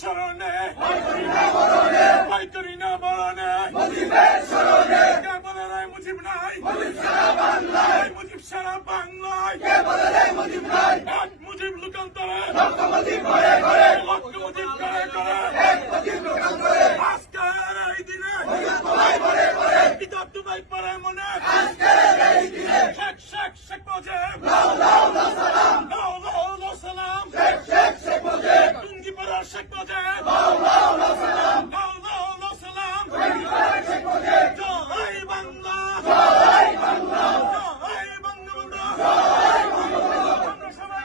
স্মরণে ভয় করি না মরণে কে বলে রে মুজিব নাই, মুজিব সারা বাংলায়, এক মুজিব লোকান্তরে লক্ষ মুজিব করে করে আজকের এই দিনে পিতা তোমায় পরে মনে শেখ শেখ শেখ মুজিব লাও লাও সালাম টুঙ্গি পাড়া শেখ মুজিব লাও লাও সালাম জয় বাংলা জয় বঙ্গবন্ধু আমরা সবাই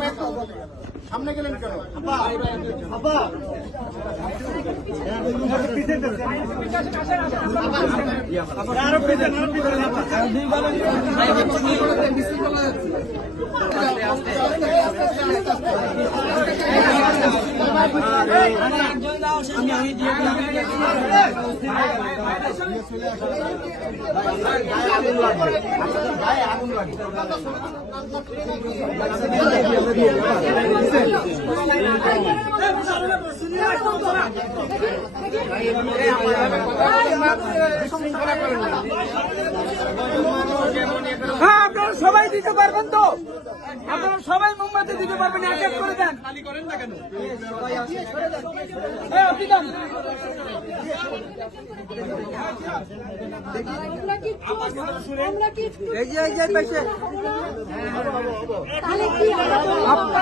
ভয় গেলেন কেন? জয় বাংলা গেলেন কেন হ্যাঁ আপনারা সবাই দিতে পারবেন তো। আপনারা সবাই মোমবাতি দিতে পারবেন এক এক করে দেন। খালি করেন না কেন আপনি দেন। আমরা কি একটু আমরা কি একটু এই যে এই যে পাশে। তাহলে কি আমরা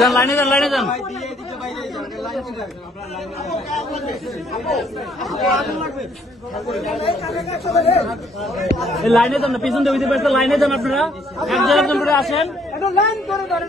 যান লাইনে যান লাইনে যান। লাইনে যান পিছন দিয়ে লাইনে যান আপনারা। একজন করে আসেন। লাইন করে